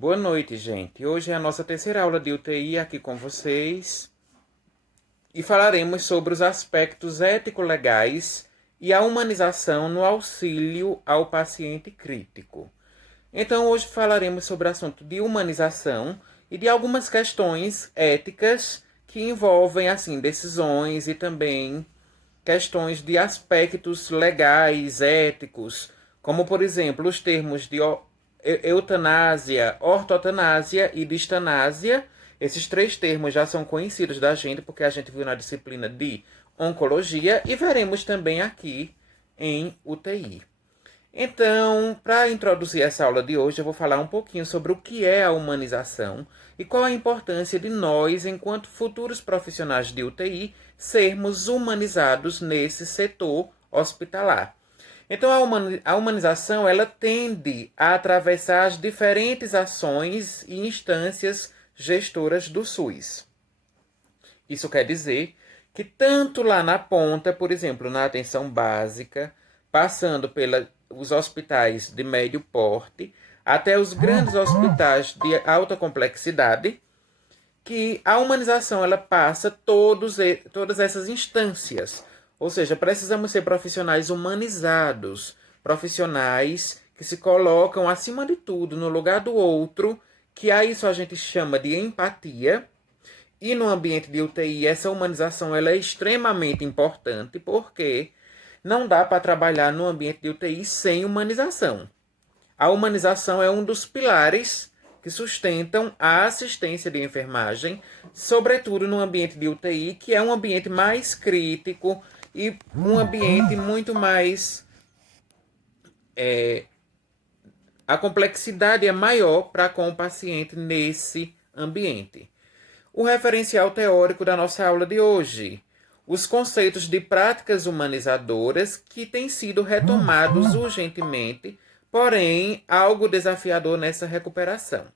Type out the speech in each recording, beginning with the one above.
Boa noite, gente. Hoje é a nossa terceira aula de UTI aqui com vocês e falaremos sobre os aspectos ético-legais e a humanização no auxílio ao paciente crítico. Então, hoje falaremos sobre o assunto de humanização e de algumas questões éticas que envolvem, assim, decisões e também questões de aspectos legais, éticos, como, por exemplo, os termos de eutanásia, ortotanásia e distanásia. Esses três termos já são conhecidos da gente, porque a gente viu na disciplina de oncologia e veremos também aqui em UTI. Então, para introduzir essa aula de hoje, eu vou falar um pouquinho sobre o que é a humanização e qual a importância de nós, enquanto futuros profissionais de UTI, sermos humanizados nesse setor hospitalar. Então, a humanização ela tende a atravessar as diferentes ações e instâncias gestoras do SUS. Isso quer dizer que tanto lá na ponta, por exemplo, na atenção básica, passando pelos hospitais de médio porte, até os grandes hospitais de alta complexidade, que a humanização ela passa todas essas instâncias. Ou seja, precisamos ser profissionais humanizados, profissionais que se colocam acima de tudo no lugar do outro, que a isso a gente chama de empatia. E no ambiente de UTI, essa humanização ela é extremamente importante, porque não dá para trabalhar no ambiente de UTI sem humanização. A humanização é um dos pilares que sustentam a assistência de enfermagem, sobretudo no ambiente de UTI, que é um ambiente mais crítico e um ambiente muito mais... a complexidade é maior para com o paciente nesse ambiente. O referencial teórico da nossa aula de hoje. Os conceitos de práticas humanizadoras que têm sido retomados urgentemente, porém algo desafiador nessa recuperação.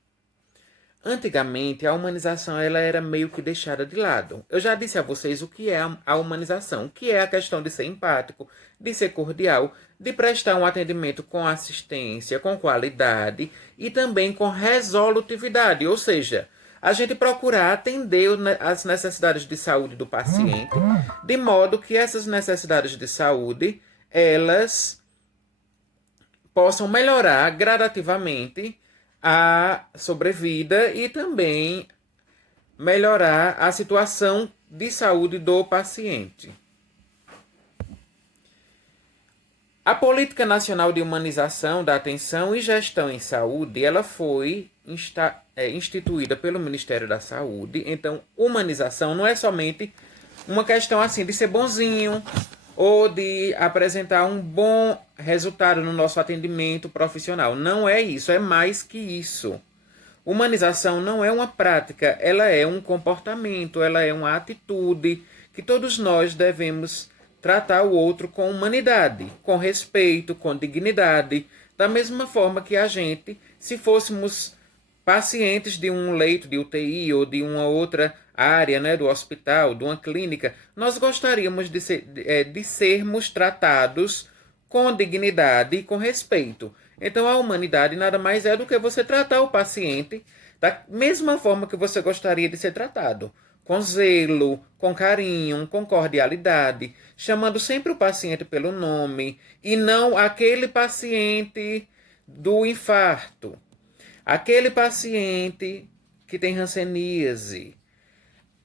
Antigamente, a humanização ela era meio que deixada de lado. Eu já disse a vocês o que é a humanização, que é a questão de ser empático, de ser cordial, de prestar um atendimento com assistência, com qualidade e também com resolutividade, ou seja, a gente procurar atender as necessidades de saúde do paciente, de modo que essas necessidades de saúde, elas possam melhorar gradativamente a sobrevida e também melhorar a situação de saúde do paciente. A Política Nacional de Humanização da Atenção e Gestão em Saúde, ela foi instituída pelo Ministério da Saúde. Então, humanização não é somente uma questão assim de ser bonzinho ou de apresentar um bom resultado no nosso atendimento profissional. Não é isso, é mais que isso. Humanização não é uma prática, ela é um comportamento, ela é uma atitude que todos nós devemos tratar o outro com humanidade, com respeito, com dignidade, da mesma forma que a gente, se fôssemos pacientes de um leito de UTI ou de uma outra área, né, do hospital, de uma clínica, nós gostaríamos de sermos tratados com dignidade e com respeito. Então, a humanidade nada mais é do que você tratar o paciente da mesma forma que você gostaria de ser tratado. Com zelo, com carinho, com cordialidade, chamando sempre o paciente pelo nome e não aquele paciente do infarto, aquele paciente que tem hanseníase,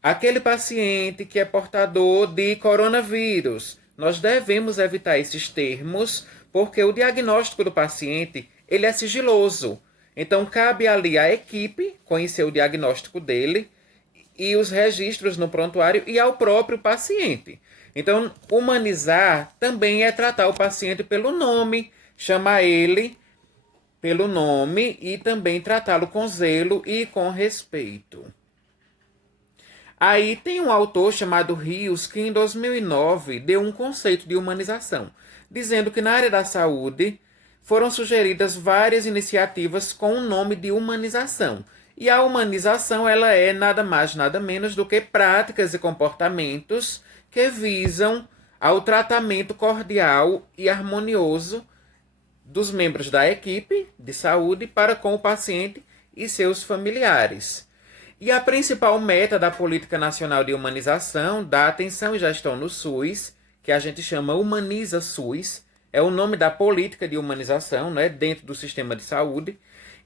aquele paciente que é portador de coronavírus. Nós devemos evitar esses termos porque o diagnóstico do paciente ele é sigiloso. Então, cabe ali à equipe conhecer o diagnóstico dele e os registros no prontuário e ao próprio paciente. Então, humanizar também é tratar o paciente pelo nome, chamar ele pelo nome e também tratá-lo com zelo e com respeito. Aí tem um autor chamado Rios que em 2009 deu um conceito de humanização, dizendo que na área da saúde foram sugeridas várias iniciativas com o nome de humanização. E a humanização ela é nada mais, nada menos do que práticas e comportamentos que visam ao tratamento cordial e harmonioso dos membros da equipe de saúde para com o paciente e seus familiares. E a principal meta da Política Nacional de Humanização, da Atenção e Gestão no SUS, que a gente chama Humaniza SUS, é o nome da política de humanização, né, dentro do sistema de saúde,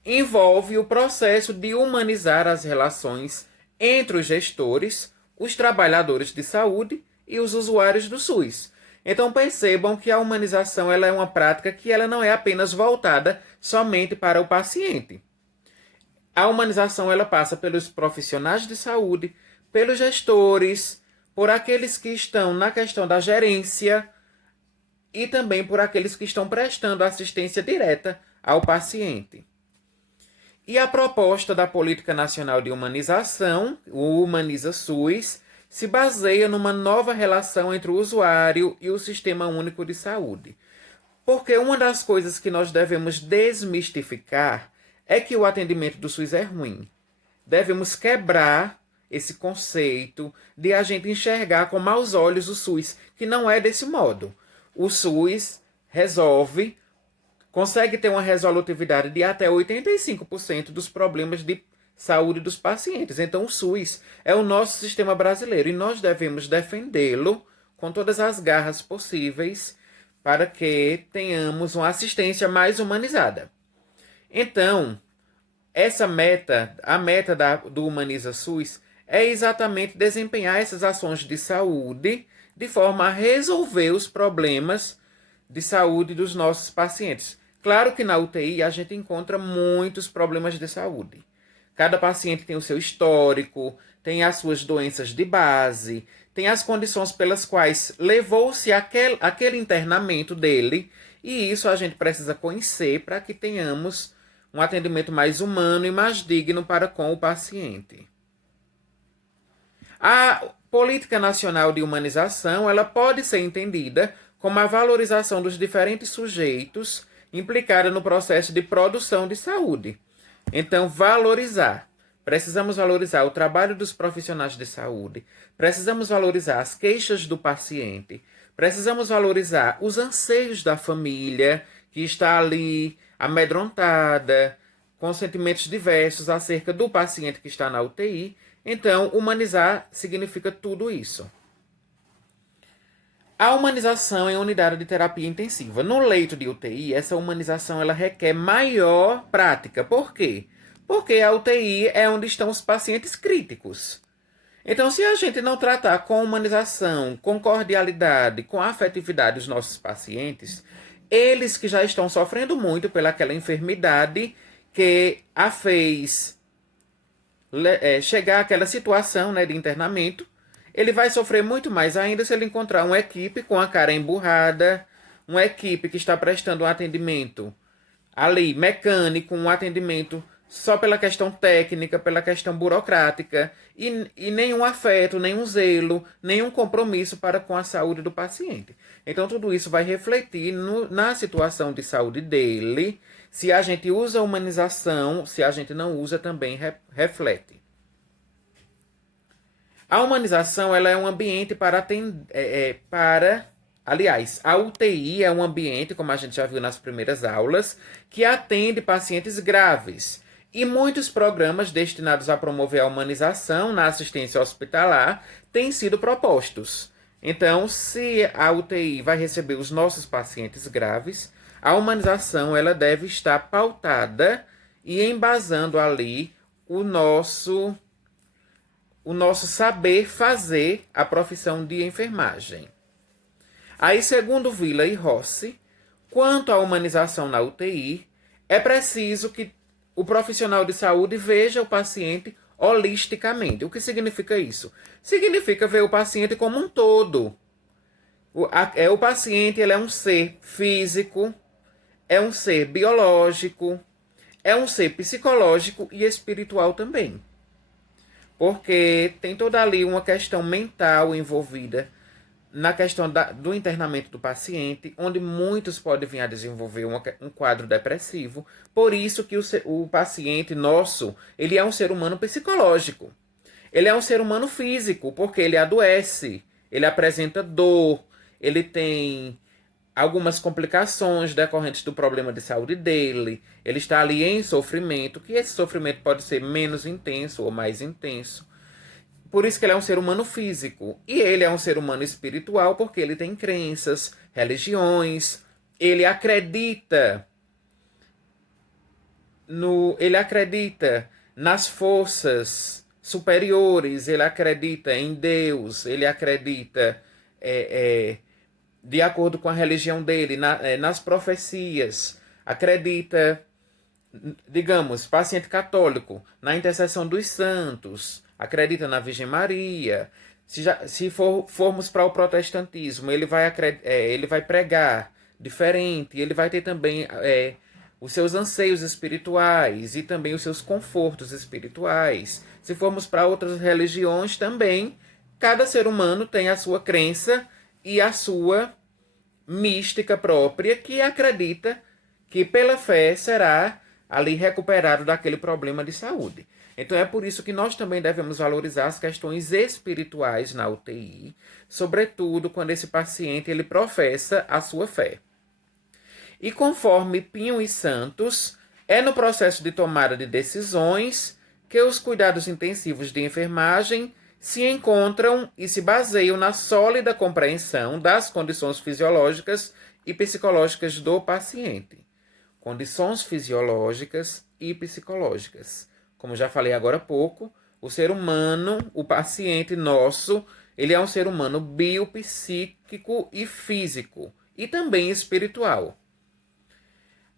envolve o processo de humanizar as relações entre os gestores, os trabalhadores de saúde e os usuários do SUS. Então percebam que a humanização ela é uma prática que ela não é apenas voltada somente para o paciente. A humanização ela passa pelos profissionais de saúde, pelos gestores, por aqueles que estão na questão da gerência e também por aqueles que estão prestando assistência direta ao paciente. E a proposta da Política Nacional de Humanização, o Humaniza SUS, se baseia numa nova relação entre o usuário e o Sistema Único de Saúde. Porque uma das coisas que nós devemos desmistificar é que o atendimento do SUS é ruim. Devemos quebrar esse conceito de a gente enxergar com maus olhos o SUS, que não é desse modo. O SUS consegue ter uma resolutividade de até 85% dos problemas de saúde dos pacientes. Então o SUS é o nosso sistema brasileiro e nós devemos defendê-lo com todas as garras possíveis para que tenhamos uma assistência mais humanizada. Então, a meta do Humaniza SUS é exatamente desempenhar essas ações de saúde de forma a resolver os problemas de saúde dos nossos pacientes. Claro que na UTI a gente encontra muitos problemas de saúde. Cada paciente tem o seu histórico, tem as suas doenças de base, tem as condições pelas quais levou-se aquele internamento dele, e isso a gente precisa conhecer para que tenhamos um atendimento mais humano e mais digno para com o paciente. A Política Nacional de Humanização ela pode ser entendida como a valorização dos diferentes sujeitos implicada no processo de produção de saúde. Então, valorizar. Precisamos valorizar o trabalho dos profissionais de saúde, precisamos valorizar as queixas do paciente, precisamos valorizar os anseios da família que está ali amedrontada, com sentimentos diversos acerca do paciente que está na UTI. Então, humanizar significa tudo isso. A humanização em unidade de terapia intensiva. No leito de UTI, essa humanização ela requer maior prática. Por quê? Porque a UTI é onde estão os pacientes críticos. Então, se a gente não tratar com humanização, com cordialidade, com afetividade os nossos pacientes, eles que já estão sofrendo muito pelaquela enfermidade que a fez chegar àquela situação, né, de internamento, ele vai sofrer muito mais ainda se ele encontrar uma equipe com a cara emburrada, uma equipe que está prestando um atendimento ali mecânico, um atendimento só pela questão técnica, pela questão burocrática, e nenhum afeto, nenhum zelo, nenhum compromisso para com a saúde do paciente. Então tudo isso vai refletir na situação de saúde dele. Se a gente usa a humanização, se a gente não usa, também reflete. A humanização ela é um ambiente aliás, a UTI é um ambiente, como a gente já viu nas primeiras aulas, que atende pacientes graves. E muitos programas destinados a promover a humanização na assistência hospitalar têm sido propostos. Então, se a UTI vai receber os nossos pacientes graves, a humanização ela deve estar pautada e embasando ali o nosso saber fazer a profissão de enfermagem. Aí, segundo Villa e Rossi, quanto à humanização na UTI, é preciso que o profissional de saúde veja o paciente holisticamente. O que significa isso? Significa ver o paciente como um todo. O paciente ele é um ser físico, é um ser biológico, é um ser psicológico e espiritual também. Porque tem toda ali uma questão mental envolvida na questão do internamento do paciente, onde muitos podem vir a desenvolver um quadro depressivo. Por isso que o paciente nosso, ele é um ser humano psicológico. Ele é um ser humano físico, porque ele adoece, ele apresenta dor, ele tem algumas complicações decorrentes do problema de saúde dele. Ele está ali em sofrimento, que esse sofrimento pode ser menos intenso ou mais intenso. Por isso que ele é um ser humano físico. E ele é um ser humano espiritual porque ele tem crenças, religiões, ele acredita ele acredita nas forças superiores, ele acredita em Deus, ele acredita de acordo com a religião dele, nas profecias, acredita, digamos, paciente católico, na intercessão dos santos, acredita na Virgem Maria. Se formos para o protestantismo, ele vai pregar diferente, ele vai ter também os seus anseios espirituais e também os seus confortos espirituais. Se formos para outras religiões também, cada ser humano tem a sua crença e a sua mística própria, que acredita que pela fé será ali recuperado daquele problema de saúde. Então é por isso que nós também devemos valorizar as questões espirituais na UTI, sobretudo quando esse paciente ele professa a sua fé. E conforme Pinho e Santos, é no processo de tomada de decisões que os cuidados intensivos de enfermagem se encontram e se baseiam na sólida compreensão das condições fisiológicas e psicológicas do paciente. Condições fisiológicas e psicológicas. Como já falei agora há pouco, o ser humano, o paciente nosso, ele é um ser humano biopsíquico e físico, e também espiritual.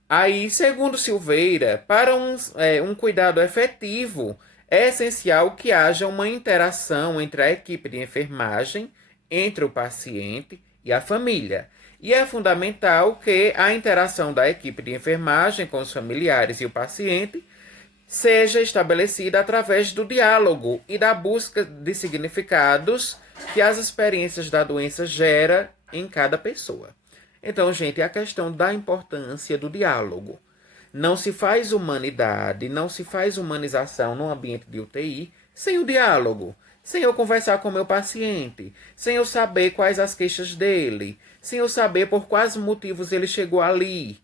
Aí, segundo Silveira, para um cuidado efetivo, é essencial que haja uma interação entre a equipe de enfermagem, entre o paciente e a família. E é fundamental que a interação da equipe de enfermagem com os familiares e o paciente seja estabelecida através do diálogo e da busca de significados que as experiências da doença geram em cada pessoa. Então, gente, é a questão da importância do diálogo. Não se faz humanidade, não se faz humanização no ambiente de UTI sem o diálogo, sem eu conversar com o meu paciente, sem eu saber quais as queixas dele, sem eu saber por quais motivos ele chegou ali.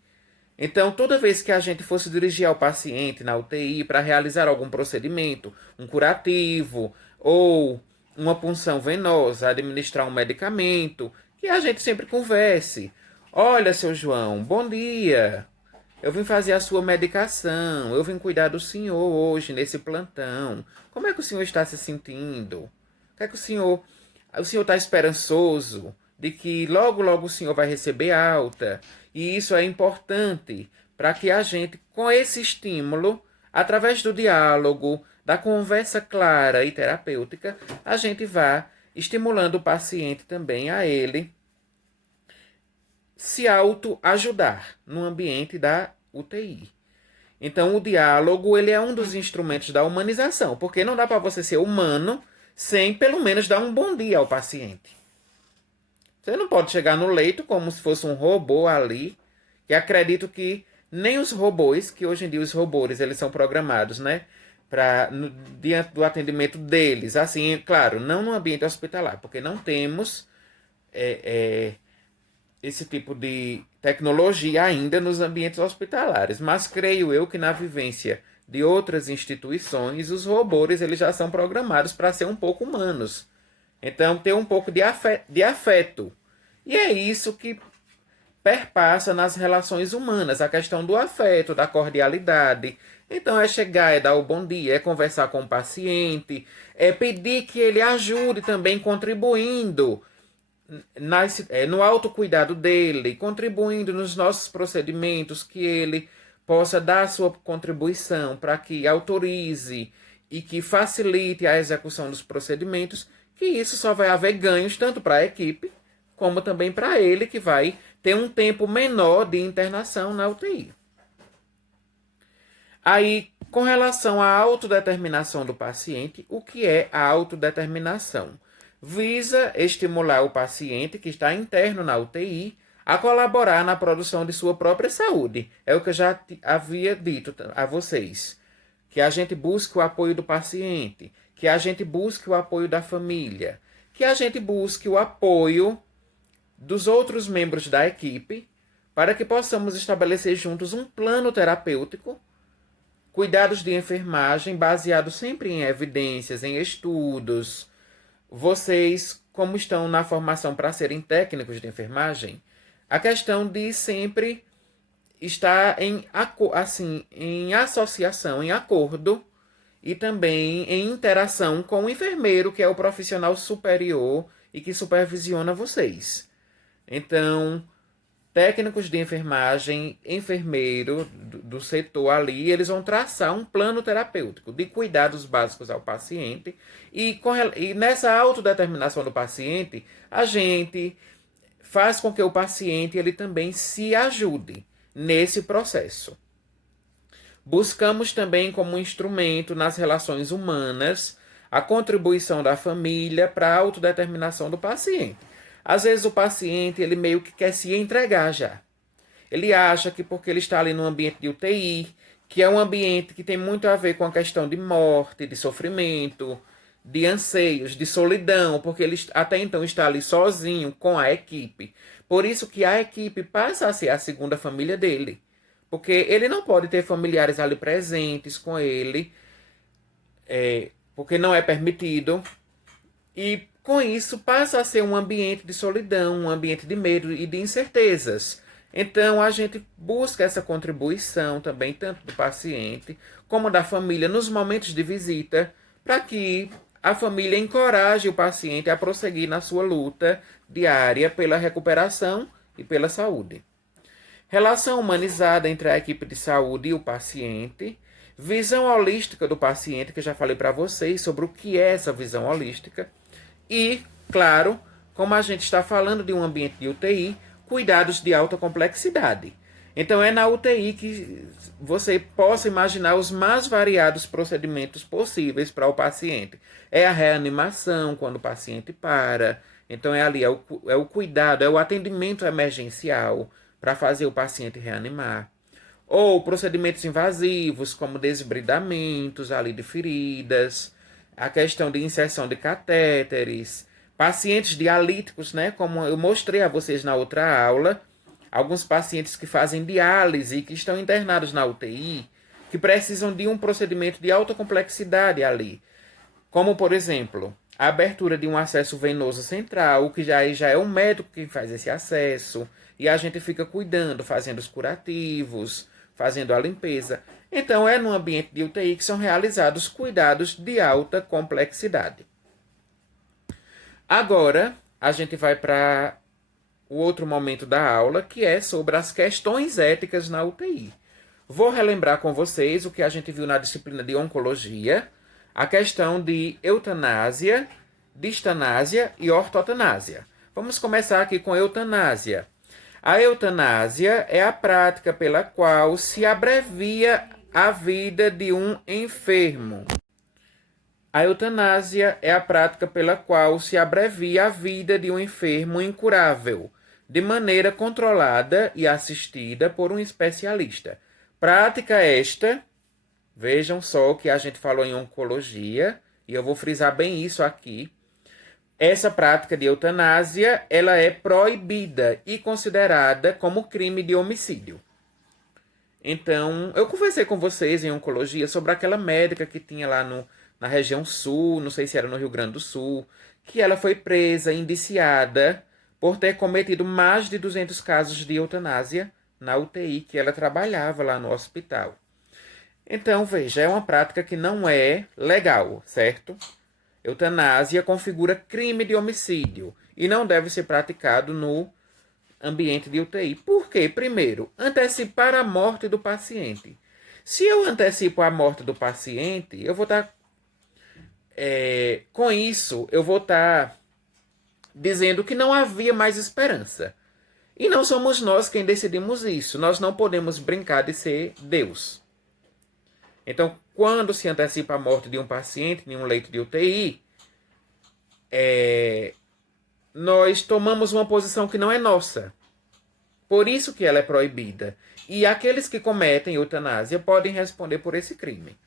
Então, toda vez que a gente fosse dirigir ao paciente na UTI para realizar algum procedimento, um curativo ou uma punção venosa, administrar um medicamento, que a gente sempre converse. Olha, seu João, bom dia. Eu vim fazer a sua medicação, eu vim cuidar do senhor hoje nesse plantão. Como é que o senhor está se sentindo? O que é que o senhor está esperançoso de que logo, logo o senhor vai receber alta? E isso é importante para que a gente, com esse estímulo, através do diálogo, da conversa clara e terapêutica, a gente vá estimulando o paciente também a ele se autoajudar no ambiente da UTI. Então, o diálogo ele é um dos instrumentos da humanização, porque não dá para você ser humano sem, pelo menos, dar um bom dia ao paciente. Você não pode chegar no leito como se fosse um robô ali, que acredito que nem os robôs, que hoje em dia os robôs eles são programados, né, diante do atendimento deles, assim, claro, não no ambiente hospitalar, porque não temos esse tipo de tecnologia ainda nos ambientes hospitalares, mas creio eu que na vivência de outras instituições, os robôs eles já são programados para ser um pouco humanos. Então, ter um pouco de afeto. E é isso que perpassa nas relações humanas, a questão do afeto, da cordialidade. Então, é chegar, é dar o bom dia, é conversar com o paciente, é pedir que ele ajude também contribuindo no autocuidado dele, contribuindo nos nossos procedimentos, que ele possa dar a sua contribuição para que autorize e que facilite a execução dos procedimentos, que isso só vai haver ganhos tanto para a equipe, como também para ele, que vai ter um tempo menor de internação na UTI. Aí, com relação à autodeterminação do paciente, o que é a autodeterminação? Visa estimular o paciente que está interno na UTI a colaborar na produção de sua própria saúde. É o que eu já havia dito a vocês. Que a gente busque o apoio do paciente, que a gente busque o apoio da família, que a gente busque o apoio dos outros membros da equipe, para que possamos estabelecer juntos um plano terapêutico, cuidados de enfermagem baseados sempre em evidências, em estudos. Vocês, como estão na formação para serem técnicos de enfermagem, a questão de sempre estar em associação, em acordo e também em interação com o enfermeiro, que é o profissional superior e que supervisiona vocês. Então, técnicos de enfermagem, enfermeiro do setor ali, eles vão traçar um plano terapêutico de cuidados básicos ao paciente e nessa autodeterminação do paciente, a gente faz com que o paciente ele também se ajude nesse processo. Buscamos também como instrumento nas relações humanas a contribuição da família para a autodeterminação do paciente. Às vezes o paciente ele meio que quer se entregar já. Ele acha que porque ele está ali no ambiente de UTI, que é um ambiente que tem muito a ver com a questão de morte, de sofrimento, de anseios, de solidão, porque ele até então está ali sozinho com a equipe. Por isso que a equipe passa a ser a segunda família dele. Porque ele não pode ter familiares ali presentes com ele, porque não é permitido. E com isso passa a ser um ambiente de solidão, um ambiente de medo e de incertezas. Então a gente busca essa contribuição também, tanto do paciente como da família, nos momentos de visita, para que a família encoraje o paciente a prosseguir na sua luta diária pela recuperação e pela saúde. Relação humanizada entre a equipe de saúde e o paciente. Visão holística do paciente, que eu já falei para vocês sobre o que é essa visão holística. E, claro, como a gente está falando de um ambiente de UTI, cuidados de alta complexidade. Então é na UTI que você possa imaginar os mais variados procedimentos possíveis para o paciente. É a reanimação, quando o paciente para. Então é ali, é o cuidado, é o atendimento emergencial para fazer o paciente reanimar. Ou procedimentos invasivos, como desbridamentos ali de feridas, a questão de inserção de catéteres, pacientes dialíticos, né, como eu mostrei a vocês na outra aula, alguns pacientes que fazem diálise e que estão internados na UTI, que precisam de um procedimento de alta complexidade ali, como, por exemplo, a abertura de um acesso venoso central, que já é o médico que faz esse acesso, e a gente fica cuidando, fazendo os curativos, fazendo a limpeza. Então, é no ambiente de UTI que são realizados cuidados de alta complexidade. Agora, a gente vai para o outro momento da aula, que é sobre as questões éticas na UTI. Vou relembrar com vocês o que a gente viu na disciplina de oncologia, a questão de eutanásia, distanásia e ortotanásia. Vamos começar aqui com eutanásia. A eutanásia é a prática pela qual se abrevia a vida de um enfermo. A eutanásia é a prática pela qual se abrevia a vida de um enfermo incurável, de maneira controlada e assistida por um especialista. Prática esta, vejam só o que a gente falou em oncologia, e eu vou frisar bem isso aqui. Essa prática de eutanásia, ela é proibida e considerada como crime de homicídio. Então, eu conversei com vocês em oncologia sobre aquela médica que tinha lá na região sul, não sei se era no Rio Grande do Sul, que ela foi presa, indiciada, por ter cometido mais de 200 casos de eutanásia na UTI que ela trabalhava lá no hospital. Então, veja, é uma prática que não é legal, certo? Eutanásia configura crime de homicídio e não deve ser praticado no ambiente de UTI. Por quê? Primeiro, antecipar a morte do paciente. Se eu antecipo a morte do paciente, eu vou estar... com isso, eu vou estar dizendo que não havia mais esperança. E não somos nós quem decidimos isso. Nós não podemos brincar de ser Deus. Então, quando se antecipa a morte de um paciente em um leito de UTI, nós tomamos uma posição que não é nossa. Por isso que ela é proibida. E aqueles que cometem eutanásia podem responder por esse crime.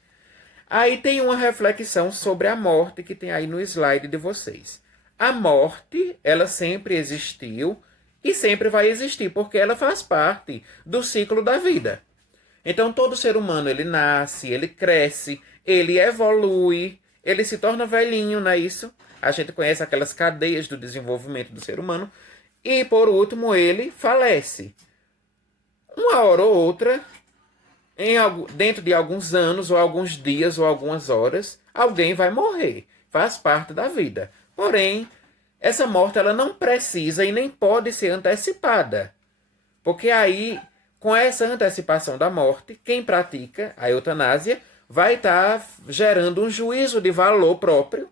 Aí tem uma reflexão sobre a morte que tem aí no slide de vocês. A morte, ela sempre existiu e sempre vai existir, porque ela faz parte do ciclo da vida. Então todo ser humano, ele nasce, ele cresce, ele evolui, ele se torna velhinho, não é isso? A gente conhece aquelas cadeias do desenvolvimento do ser humano. E por último, ele falece. Uma hora ou outra, dentro de alguns anos, ou alguns dias, ou algumas horas, alguém vai morrer. Faz parte da vida. Porém, essa morte ela não precisa e nem pode ser antecipada. Porque aí, com essa antecipação da morte, quem pratica a eutanásia vai estar gerando um juízo de valor próprio.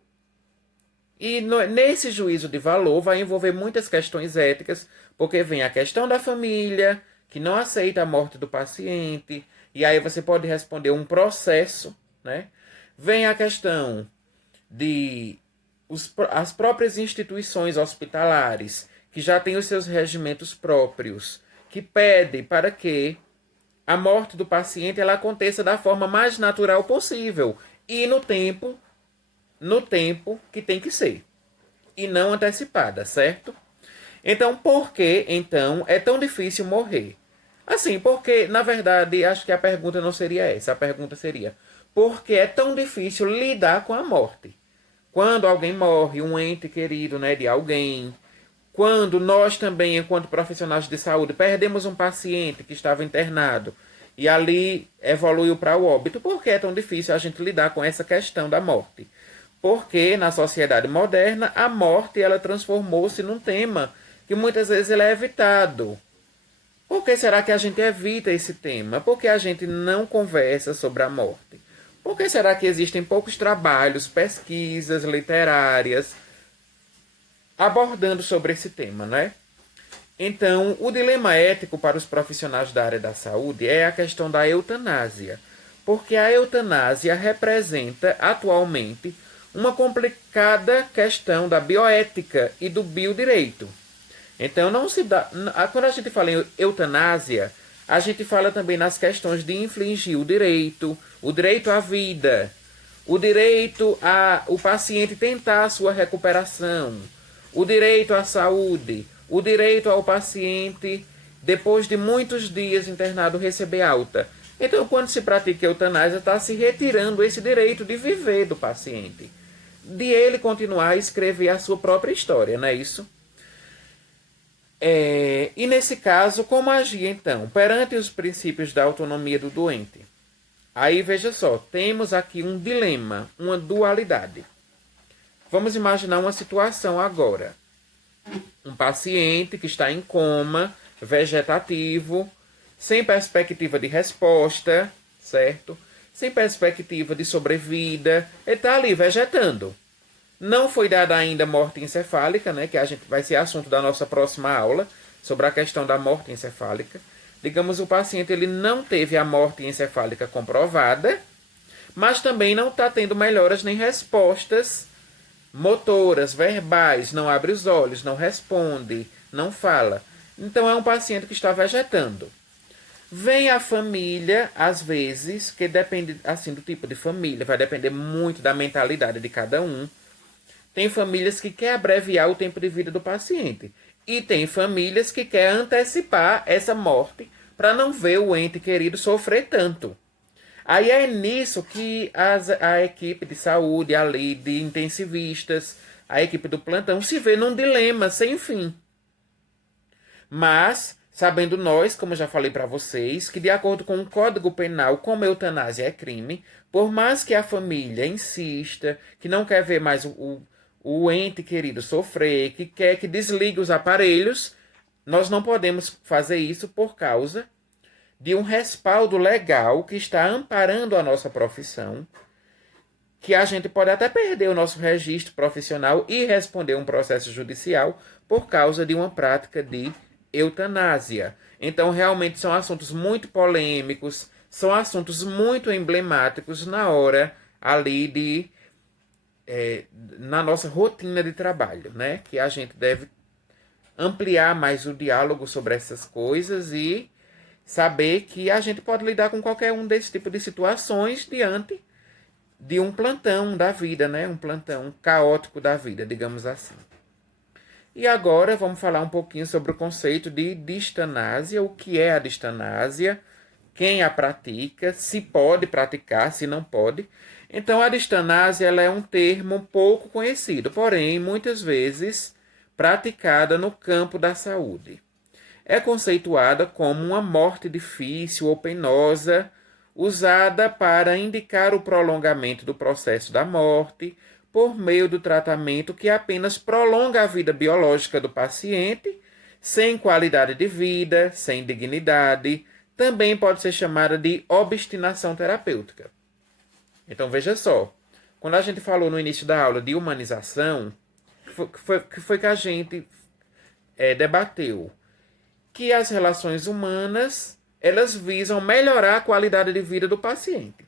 E nesse juízo de valor vai envolver muitas questões éticas, porque vem a questão da família, que não aceita a morte do paciente, e aí você pode responder um processo, né? Vem a questão de as próprias instituições hospitalares, que já têm os seus regimentos próprios, que pedem para que a morte do paciente ela aconteça da forma mais natural possível e no tempo que tem que ser e não antecipada, certo? Então, por que então é tão difícil morrer? Assim, porque na verdade acho que a pergunta não seria essa, a pergunta seria: por que é tão difícil lidar com a morte? Quando alguém morre, um ente querido, né, de alguém, quando nós também, enquanto profissionais de saúde, perdemos um paciente que estava internado e ali evoluiu para o óbito, por que é tão difícil a gente lidar com essa questão da morte? Porque na sociedade moderna, a morte ela transformou-se num tema que muitas vezes ele é evitado. Por que será que a gente evita esse tema? Por que a gente não conversa sobre a morte? Por que será que existem poucos trabalhos, pesquisas literárias abordando sobre esse tema, né? Então, o dilema ético para os profissionais da área da saúde é a questão da eutanásia, porque a eutanásia representa atualmente uma complicada questão da bioética e do biodireito. Então, não se dá, quando a gente fala em eutanásia, a gente fala também nas questões de infligir o direito à vida, o direito a o paciente tentar a sua recuperação, o direito à saúde, o direito ao paciente, depois de muitos dias internado, receber alta. Então, quando se pratica eutanásia, está se retirando esse direito de viver do paciente, de ele continuar a escrever a sua própria história, não é isso? E nesse caso, como agir então? Perante os princípios da autonomia do doente. Aí veja só, temos aqui um dilema, uma dualidade. Vamos imaginar uma situação agora. Um paciente que está em coma, vegetativo, sem perspectiva de resposta, certo? Sem perspectiva de sobrevida, ele está ali vegetando. Não foi dada ainda morte encefálica, né, que vai ser assunto da nossa próxima aula, sobre a questão da morte encefálica. Digamos, o paciente ele não teve a morte encefálica comprovada, mas também não está tendo melhoras nem respostas motoras, verbais, não abre os olhos, não responde, não fala. Então é um paciente que está vegetando. Vem a família, às vezes, que depende assim do tipo de família, vai depender muito da mentalidade de cada um. Tem famílias que querem abreviar o tempo de vida do paciente. E tem famílias que querem antecipar essa morte para não ver o ente querido sofrer tanto. Aí é nisso que a equipe de saúde, ali, de intensivistas, a equipe do plantão, se vê num dilema sem fim. Mas, sabendo nós, como já falei para vocês, que de acordo com o Código Penal, como a eutanásia é crime, por mais que a família insista, que não quer ver mais o ente querido sofrer, que quer que desligue os aparelhos, nós não podemos fazer isso por causa de um respaldo legal que está amparando a nossa profissão, que a gente pode até perder o nosso registro profissional e responder um processo judicial por causa de uma prática de eutanásia. Então, realmente são assuntos muito polêmicos, são assuntos muito emblemáticos na hora ali de na nossa rotina de trabalho, né? Que a gente deve ampliar mais o diálogo sobre essas coisas e saber que a gente pode lidar com qualquer um desse tipo de situações diante de um plantão da vida, né? Um plantão caótico da vida, digamos assim. E agora vamos falar um pouquinho sobre o conceito de distanásia, o que é a distanásia, quem a pratica, se pode praticar, se não pode. Então, a distanásia ela é um termo pouco conhecido, porém, muitas vezes praticada no campo da saúde. É conceituada como uma morte difícil ou penosa, usada para indicar o prolongamento do processo da morte por meio do tratamento que apenas prolonga a vida biológica do paciente, sem qualidade de vida, sem dignidade. Também pode ser chamada de obstinação terapêutica. Então veja só, quando a gente falou no início da aula de humanização, que foi que a gente debateu? Que as relações humanas elas visam melhorar a qualidade de vida do paciente.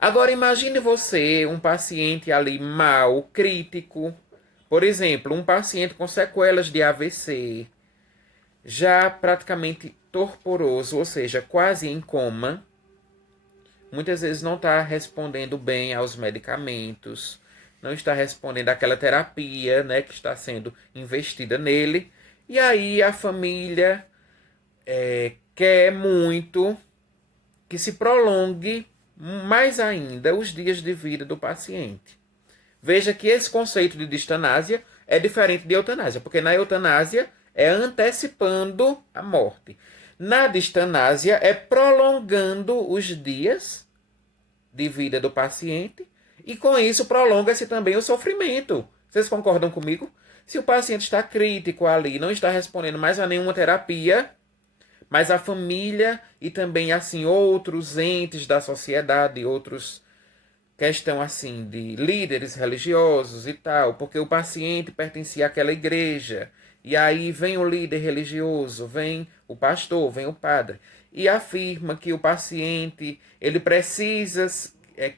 Agora imagine você, um paciente ali mal, crítico, por exemplo, um paciente com sequelas de AVC, já praticamente torporoso, ou seja, quase em coma, muitas vezes não está respondendo bem aos medicamentos, não está respondendo àquela terapia, né, que está sendo investida nele, e aí a família quer muito que se prolongue mais ainda os dias de vida do paciente. Veja que esse conceito de distanásia é diferente de eutanásia, porque na eutanásia é antecipando a morte. Na distanásia é prolongando os dias de vida do paciente e com isso prolonga-se também o sofrimento. Vocês concordam comigo? Se o paciente está crítico ali, não está respondendo mais a nenhuma terapia, mas a família e também assim outros entes da sociedade, outros questão assim de líderes religiosos e tal, porque o paciente pertencia àquela igreja, e aí vem o líder religioso, vem o pastor, vem o padre, e afirma que o paciente ele precisa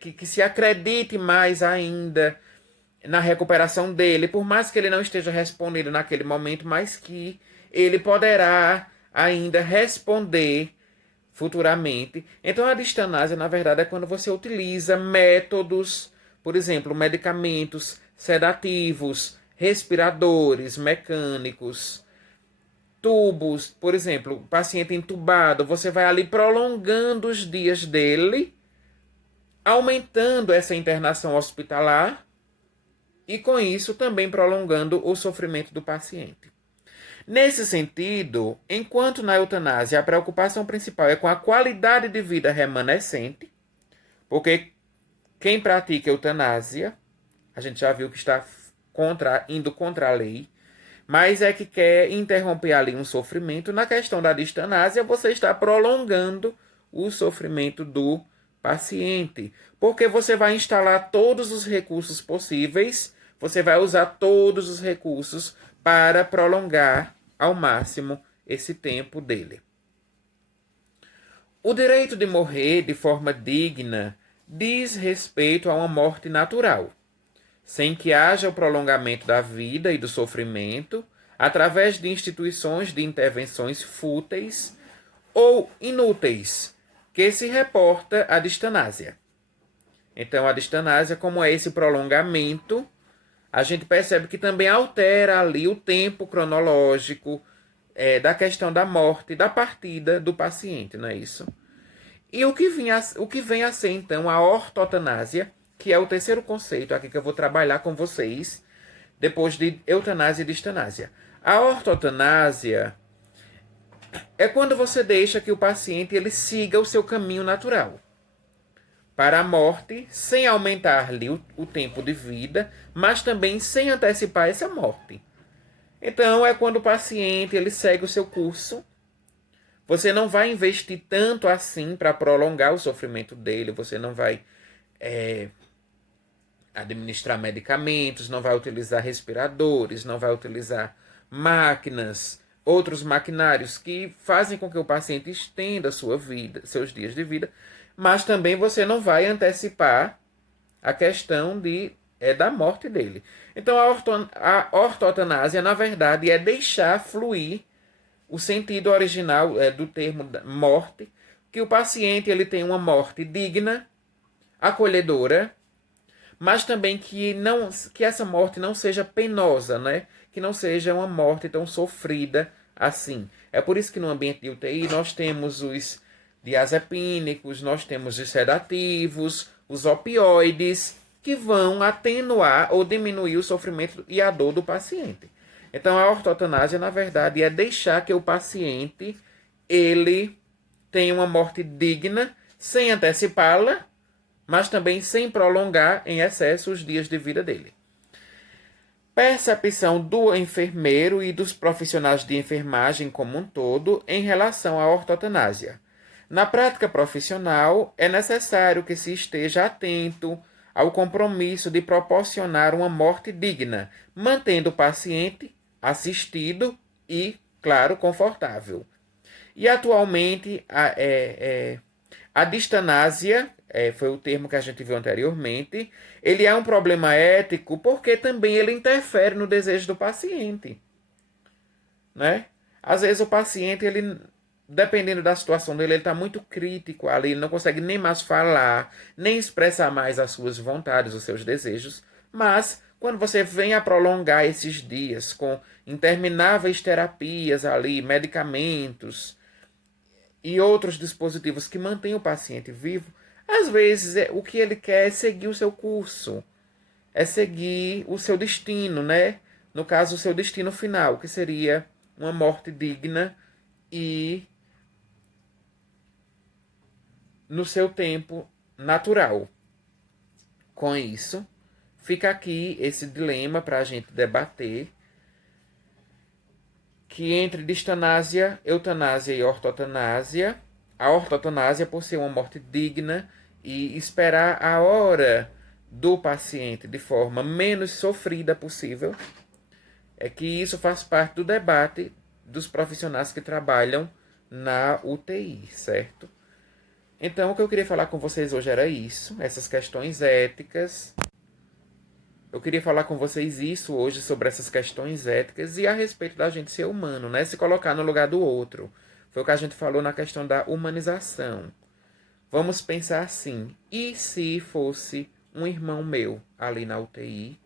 que se acredite mais ainda na recuperação dele, por mais que ele não esteja respondendo naquele momento, mas que ele poderá ainda responder futuramente. Então, a distanásia, na verdade, é quando você utiliza métodos, por exemplo, medicamentos sedativos, respiradores mecânicos, tubos, por exemplo, paciente entubado, você vai ali prolongando os dias dele, aumentando essa internação hospitalar e, com isso, também prolongando o sofrimento do paciente. Nesse sentido, enquanto na eutanásia a preocupação principal é com a qualidade de vida remanescente, porque quem pratica eutanásia, a gente já viu que está indo contra a lei, mas é que quer interromper ali um sofrimento. Na questão da distanásia, você está prolongando o sofrimento do paciente, porque você vai instalar todos os recursos possíveis, você vai usar todos os recursos para prolongar ao máximo esse tempo dele. O direito de morrer de forma digna diz respeito a uma morte natural, sem que haja o prolongamento da vida e do sofrimento, através de instituições de intervenções fúteis ou inúteis, que se reporta à distanásia. Então, a distanásia, como é esse prolongamento, a gente percebe que também altera ali o tempo cronológico da questão da morte, da partida do paciente, não é isso? E o que vem a ser, então, a ortotanásia, que é o terceiro conceito aqui que eu vou trabalhar com vocês, depois de eutanásia e distanásia. A ortotanásia é quando você deixa que o paciente ele siga o seu caminho natural para a morte, sem aumentar-lhe o tempo de vida, mas também sem antecipar essa morte. Então, é quando o paciente ele segue o seu curso. Você não vai investir tanto assim para prolongar o sofrimento dele, você não vai administrar medicamentos, não vai utilizar respiradores, não vai utilizar máquinas, outros maquinários que fazem com que o paciente estenda a sua vida, seus dias de vida, mas também você não vai antecipar a questão da morte dele. Então, a ortotanásia, na verdade, é deixar fluir o sentido original do termo morte, que o paciente ele tem uma morte digna, acolhedora, mas também que essa morte não seja penosa, né? que não seja uma morte tão sofrida assim. É por isso que no ambiente de UTI nós temos os diazepínicos, nós temos os sedativos, os opioides, que vão atenuar ou diminuir o sofrimento e a dor do paciente. Então a ortotanásia, na verdade, é deixar que o paciente ele tenha uma morte digna, sem antecipá-la, mas também sem prolongar em excesso os dias de vida dele. Percepção do enfermeiro e dos profissionais de enfermagem como um todo em relação à ortotanásia. Na prática profissional, é necessário que se esteja atento ao compromisso de proporcionar uma morte digna, mantendo o paciente assistido e, claro, confortável. E atualmente a distanásia, foi o termo que a gente viu anteriormente, ele é um problema ético porque também ele interfere no desejo do paciente. Né? Às vezes o paciente, ele, dependendo da situação dele, ele está muito crítico ali, ele não consegue nem mais falar, nem expressar mais as suas vontades, os seus desejos, mas quando você vem a prolongar esses dias com intermináveis terapias ali, medicamentos e outros dispositivos que mantêm o paciente vivo, às vezes o que ele quer é seguir o seu curso, é seguir o seu destino, né? No caso, o seu destino final, que seria uma morte digna e no seu tempo natural. Com isso, fica aqui esse dilema para a gente debater, que entre distanásia, eutanásia e ortotanásia, a ortotanásia por ser uma morte digna e esperar a hora do paciente de forma menos sofrida possível, é que isso faz parte do debate dos profissionais que trabalham na UTI, certo? Então, o que eu queria falar com vocês hoje era isso, essas questões éticas. Eu queria falar com vocês isso hoje sobre essas questões éticas e a respeito da gente ser humano, né? Se colocar no lugar do outro. Foi o que a gente falou na questão da humanização. Vamos pensar assim, e se fosse um irmão meu ali na UTI,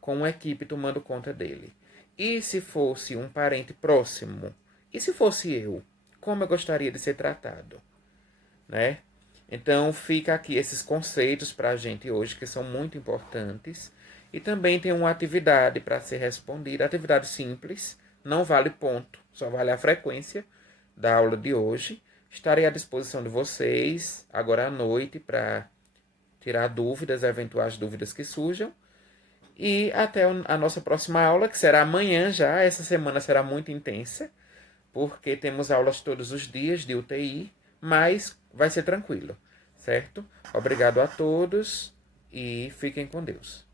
com uma equipe tomando conta dele? E se fosse um parente próximo? E se fosse eu? Como eu gostaria de ser tratado? Né? Então fica aqui esses conceitos para a gente hoje que são muito importantes. E também tem uma atividade para ser respondida, atividade simples, não vale ponto, só vale a frequência da aula de hoje. Estarei à disposição de vocês agora à noite para tirar dúvidas, eventuais dúvidas que surjam. E até a nossa próxima aula, que será amanhã já. Essa semana será muito intensa, porque temos aulas todos os dias de UTI, mas vai ser tranquilo, certo? Obrigado a todos e fiquem com Deus.